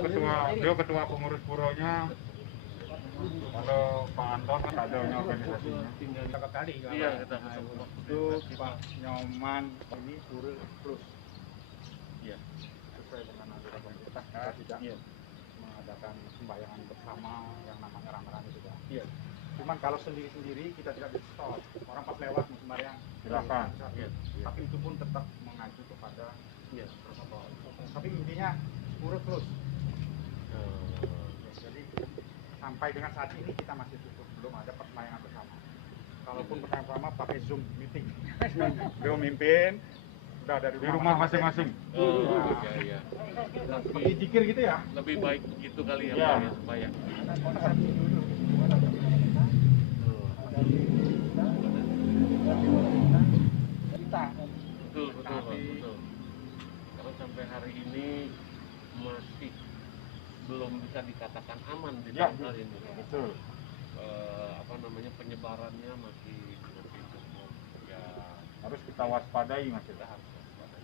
beliau ketua pengurus puronya. Kalau Pak Anton kan ada organisasinya. Berapa kali? Iya, kita ketemu. Itu Pak Nyoman ini pura plus. Iya. Sesuai dengan aturan pemerintah kita tidak mengadakan sembayangan bersama yang namanya rame-rame juga. Iya. Cuman kalau sendiri-sendiri kita tidak bisa stop. Orang pas lewat mau sembahyang silakan. Iya. Tapi itu pun tetap mengacu kepada protokol. Tapi intinya pura plus. Jadi sampai dengan saat ini kita masih tutup, belum ada persembayangan bersama. Kalaupun pertama pakai Zoom meeting. Beliau mimpin, udah dari rumah masing-masing. Iya. Seperti zikir gitu ya. Lebih baik begitu kali ya, Iya. Pak, ya, supaya. Betul. Karena sampai hari ini masih belum bisa dikatakan aman di tahun hari ini. Betul. Penyebarannya masih cukup ya, Harus kita waspadai Mas. kita harus waspadai.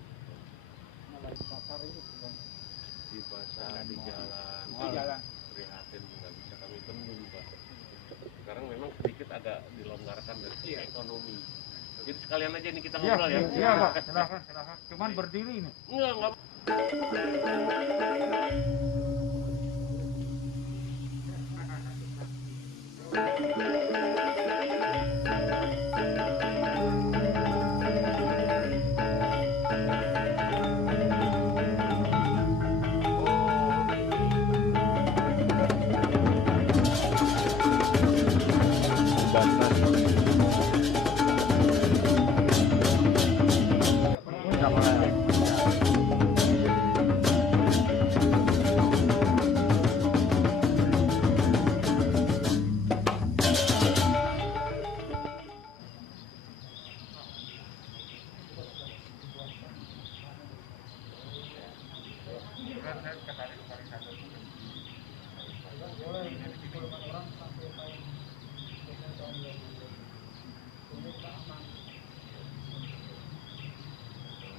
Di pasar, di jalan, prihatin nggak bisa kami temui, Pak. Sekarang memang sedikit agak dilonggarkan dari segi ekonomi. Jadi sekalian aja nih kita ngobrol ya. Iya Pak, silakan. Cuman berdiri ini. Enggak.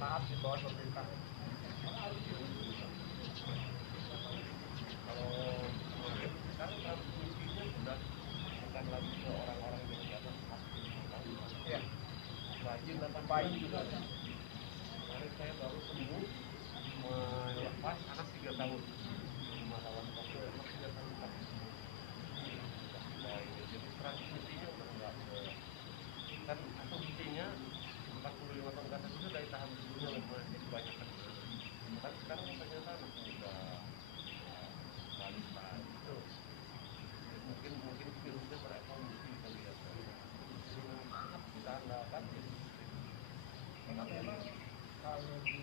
Taat di bawah pemerintah. Bayi juga. Kemarin saya baru sembuh melepas anak 3 tahun. 5 tahun COVID, anak 3 tahun. Jadi transmisinya udah enggak kan asumsinya 45 tahun ke atas itu daya tahan tubuhnya lemah, jadi banyak kan. Tapi sekarang ternyata anak muda balita itu mungkin virusnya berevolusi kali ya. Sangat kita andalkan. Karena memang kalau di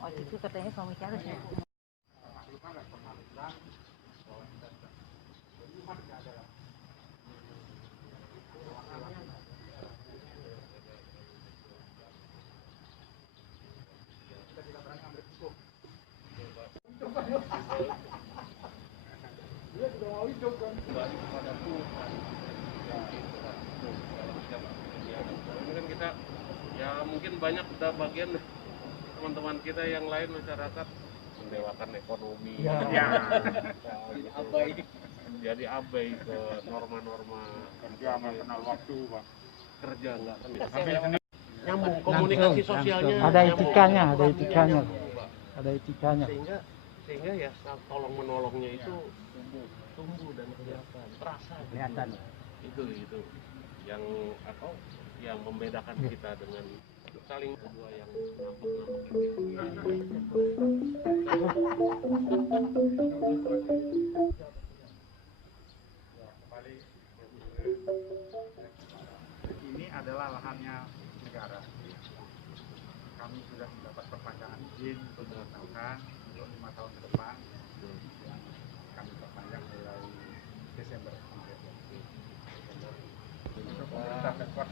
Waktu itu katanya suami Charles ya. Kembali kepada Tuhan. Ini kan kita ya mungkin banyak udah bagian teman-teman kita yang lain masyarakat mendewakan ekonomi, jadi abai ke norma-norma Kerja nggak kenal waktu Pak. kerja nggak nyambung komunikasi sosialnya Ada etikanya, ada etikanya sehingga ya tolong menolongnya itu tumbuh dan kelihatan terasa itu yang yang membedakan kita dengan saling kedua yang Kembali ini adalah lahannya negara. Kami sudah mendapat perpanjangan izin untuk melaksanakan untuk 5 tahun ke depan yang kami perpanjang mulai Desember kemarin. Untuk pemerintah dapat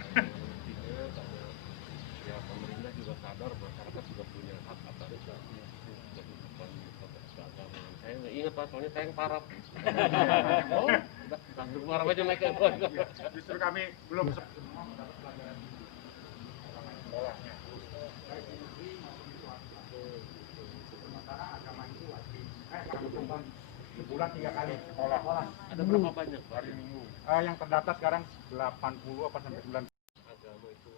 ya pemerintah juga sadar masyarakat juga punya hak atas kehidupan keagamaan. Saya nggak ingat Pak, soalnya saya yang paraf. Oh, udah langsung paraf aja naik ke bawah. justru kami belum semua mendapat pelajaran sekolahnya. Baik negeri maupun swasta. Sementara agama itu wajib. Sebulan 3 kali sekolah. Ada berapa banyak Pak? Hari Minggu. Yang terdata sekarang 80 apa sampai 9. Agama itu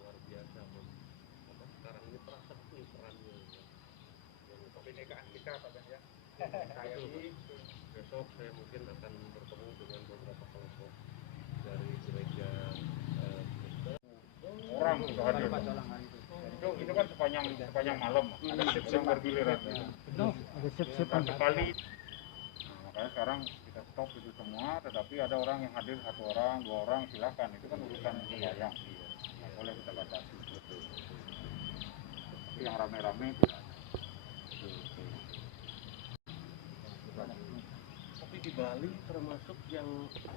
luar biasa. Sekarang ini terasa nih perannya. Kebinekaan kita Pak Ben ya. KRI Besok saya mungkin akan bertemu dengan beberapa kelompok dari gereja Kristen. orang sudah hadir. Itu kan sepanjang malam. Ada sip-sip bergiliran. Ada sip-sip. Satu kali. Nah, makanya sekarang kita stop itu semua, tetapi ada orang yang hadir 1 orang, 2 orang, silakan. Itu kan urusan sembahyang. Nah, boleh kita batasi. Tapi yang rame-rame tidak. Tapi di Bali termasuk yang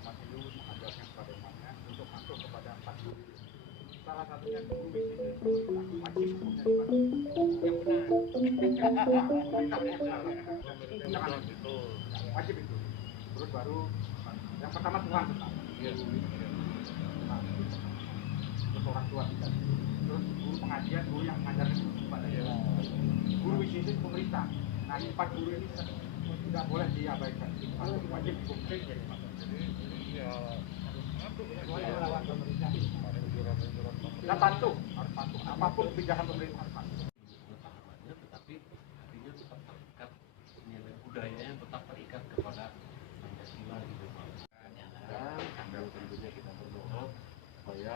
Masih ajarnya kepada umatnya untuk masuk kepada 4 guru. Salah satunya guru bisnis wajib punya yang benar. Jangan itu wajib itu. Terus baru yang pertama Tuhan benar. Nah, terus orang tua kita. Terus guru pengajian, guru yang mengajarkan kepada dia. Guru bisnis pemerintah. Nah, ini 4 guru ini tidak boleh diabaikan. Wajib dikumputin jadi masa. Ya, kita bantu, harus bantu. Apapun kebijakan pemerintah harus bantu. tetapi hatinya tetap terikat, nilai budayanya tetap terikat kepada Pancasila gitu Pak. Dan sambil tentunya kita berdoa supaya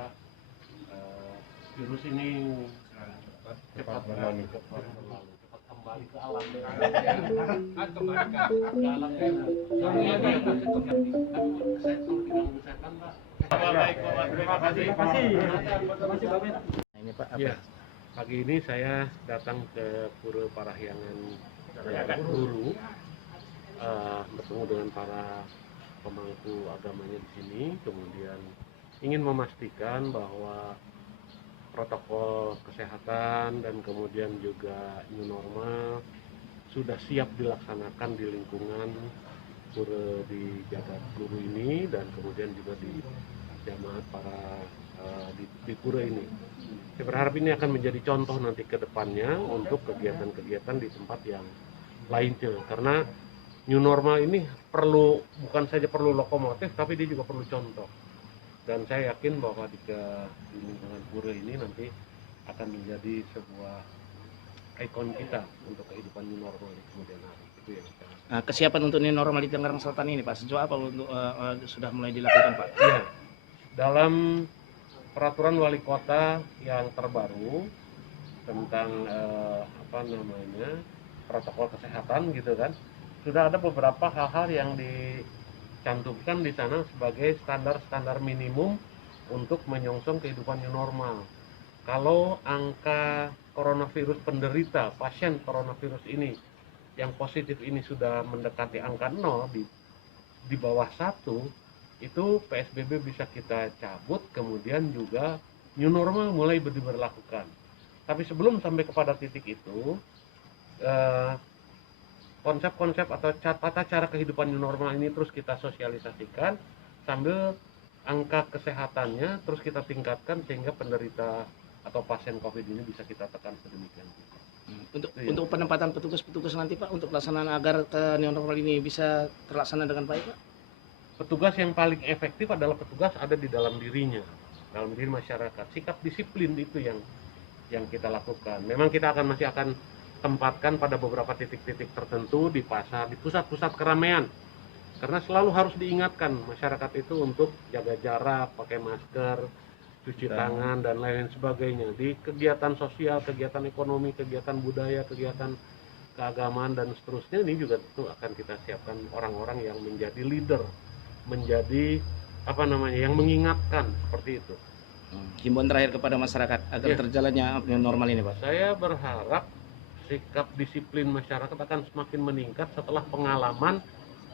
virus ini cepat berlalu, cepat kembali ke alam. Kembali ke alam. Saya selalu diganggu setan Pak. Baik, Pak. Terima kasih. Ini Pak, Ya, pagi ini saya datang ke Pura Parahyangan Guru, bertemu dengan para pemangku agamanya di sini, kemudian ingin memastikan bahwa protokol kesehatan dan kemudian juga new normal sudah siap dilaksanakan di lingkungan Pura di Jagat Guru ini dan kemudian juga di jamaat para di Pura ini. Saya berharap ini akan menjadi contoh nanti ke depannya untuk kegiatan-kegiatan di tempat yang lainnya, karena new normal ini bukan saja perlu lokomotif, tapi dia juga perlu contoh. Dan saya yakin bahwa di lingkungan Pura ini nanti akan menjadi sebuah ikon kita untuk kehidupan new normal di kemudian hari. Itu yang kita Kesiapan untuk new normal di Tangerang Selatan ini Pak, sejauh apa untuk sudah mulai dilakukan Pak? Ya, dalam peraturan wali kota yang terbaru tentang protokol kesehatan gitu kan, sudah ada beberapa hal-hal yang dicantumkan di sana sebagai standar-standar minimum untuk menyongsong kehidupan new normal. Kalau angka coronavirus penderita pasien coronavirus ini yang positif ini sudah mendekati angka 0 di bawah 1, itu PSBB bisa kita cabut, kemudian juga new normal mulai diberlakukan. Tapi sebelum sampai kepada titik itu, konsep-konsep atau tata cara kehidupan new normal ini terus kita sosialisasikan sambil angka kesehatannya terus kita tingkatkan sehingga penderita atau pasien COVID ini bisa kita tekan sedemikian rupa. Untuk penempatan petugas-petugas nanti Pak, untuk pelaksanaan agar new normal ini bisa terlaksana dengan baik Pak? Petugas yang paling efektif adalah petugas ada di dalam dirinya, dalam diri masyarakat. Sikap disiplin itu yang kita lakukan. Memang kita masih akan tempatkan pada beberapa titik-titik tertentu di pasar, di pusat-pusat keramaian. Karena selalu harus diingatkan masyarakat itu untuk jaga jarak, pakai masker, cuci tangan dan lain-lain sebagainya. Di kegiatan sosial, kegiatan ekonomi, kegiatan budaya, kegiatan keagamaan dan seterusnya, ini juga tentu akan kita siapkan orang-orang yang menjadi leader, menjadi yang mengingatkan seperti itu. Himbauan terakhir kepada masyarakat agar terjalannya new normal ini Pak. Saya berharap sikap disiplin masyarakat akan semakin meningkat setelah pengalaman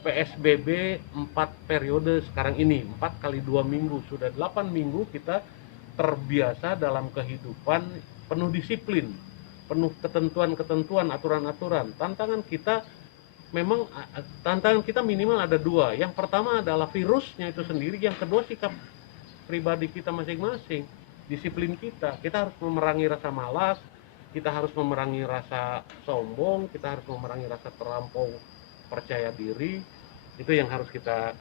PSBB 4 periode sekarang ini. 4 kali 2 minggu, sudah 8 minggu kita terbiasa dalam kehidupan penuh disiplin, penuh ketentuan-ketentuan, aturan-aturan. Tantangan kita minimal ada 2. Yang pertama adalah virusnya itu sendiri, yang kedua sikap pribadi kita masing-masing, disiplin kita. Kita harus memerangi rasa malas, kita harus memerangi rasa sombong, kita harus memerangi rasa terlampau percaya diri. Itu yang harus kita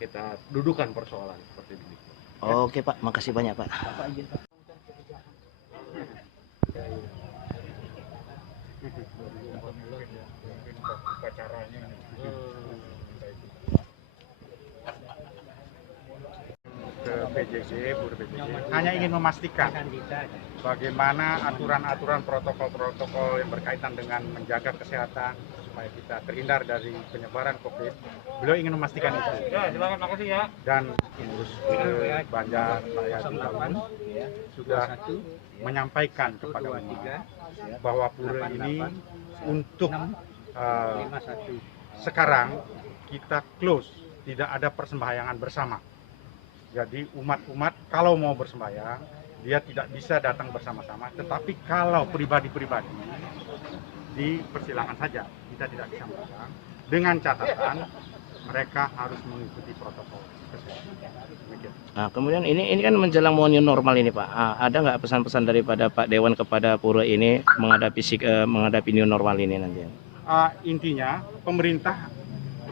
dudukan persoalan seperti ini. Oke Pak, makasih banyak Pak. Ke PJJ, hanya ingin memastikan bagaimana aturan-aturan protokol-protokol yang berkaitan dengan menjaga kesehatan supaya kita terhindar dari penyebaran COVID. Beliau ingin memastikan itu. Ya, silakan, makasih ya. Dan pengurus Banjar Raya Bangun sudah menyampaikan kepada umat bahwa pura ini untuk sekarang kita close, tidak ada persembahyangan bersama. Jadi umat-umat kalau mau bersembahyang, dia tidak bisa datang bersama-sama. Tetapi kalau pribadi-pribadi, dipersilakan saja. Kita tidak bisa melarang. Dengan catatan mereka harus mengikuti protokol kesehatan. Nah, kemudian ini kan menjelang mau new normal ini Pak. Ada nggak pesan-pesan daripada Pak Dewan kepada pura ini menghadapi new normal ini nanti? Intinya pemerintah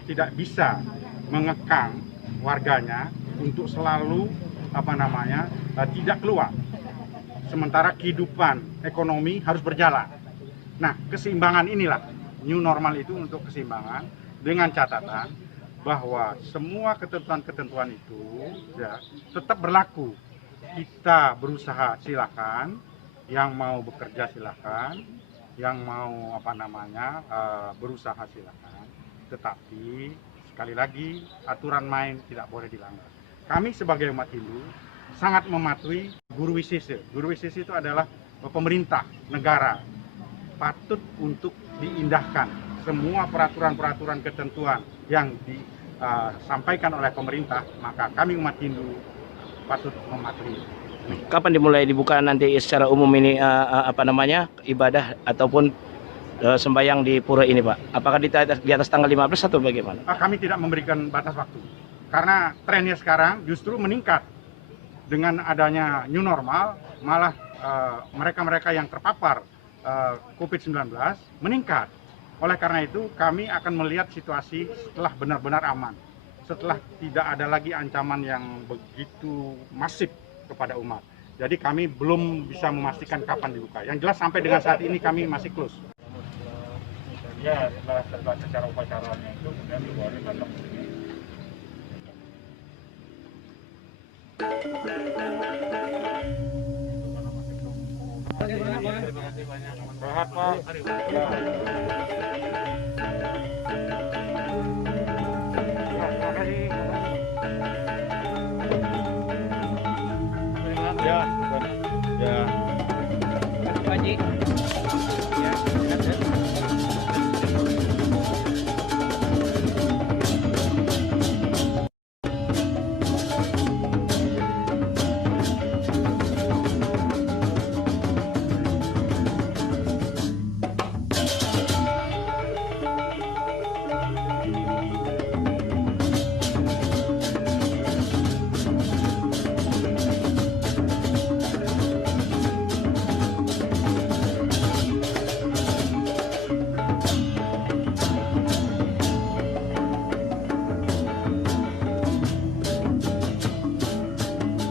tidak bisa mengekang warganya untuk selalu tidak keluar. Sementara kehidupan ekonomi harus berjalan. Nah, keseimbangan inilah new normal itu, untuk keseimbangan dengan catatan bahwa semua ketentuan-ketentuan itu ya tetap berlaku. Kita berusaha silakan, yang mau bekerja silakan, yang mau berusaha silakan. Tetapi sekali lagi aturan main tidak boleh dilanggar. Kami sebagai umat Hindu sangat mematuhi Guru Wisese. Guru Wisese itu adalah pemerintah negara. Patut untuk diindahkan semua peraturan-peraturan ketentuan yang disampaikan oleh pemerintah, maka kami umat Hindu patut mematuhi. Kapan dimulai dibuka nanti secara umum ini ibadah ataupun sembahyang di pura ini Pak? Apakah di atas tanggal 15 atau bagaimana? Kami tidak memberikan batas waktu. Karena trennya sekarang justru meningkat. Dengan adanya new normal, malah mereka-mereka yang terpapar COVID-19 meningkat. Oleh karena itu, kami akan melihat situasi setelah benar-benar aman. Setelah tidak ada lagi ancaman yang begitu masif kepada umat. Jadi kami belum bisa memastikan kapan dibuka. Yang jelas sampai dengan saat ini kami masih close. Ya, setelah secara upacaranya itu kemudian dibawa datang ke sini. Terima kasih banyak. Sehat Pak.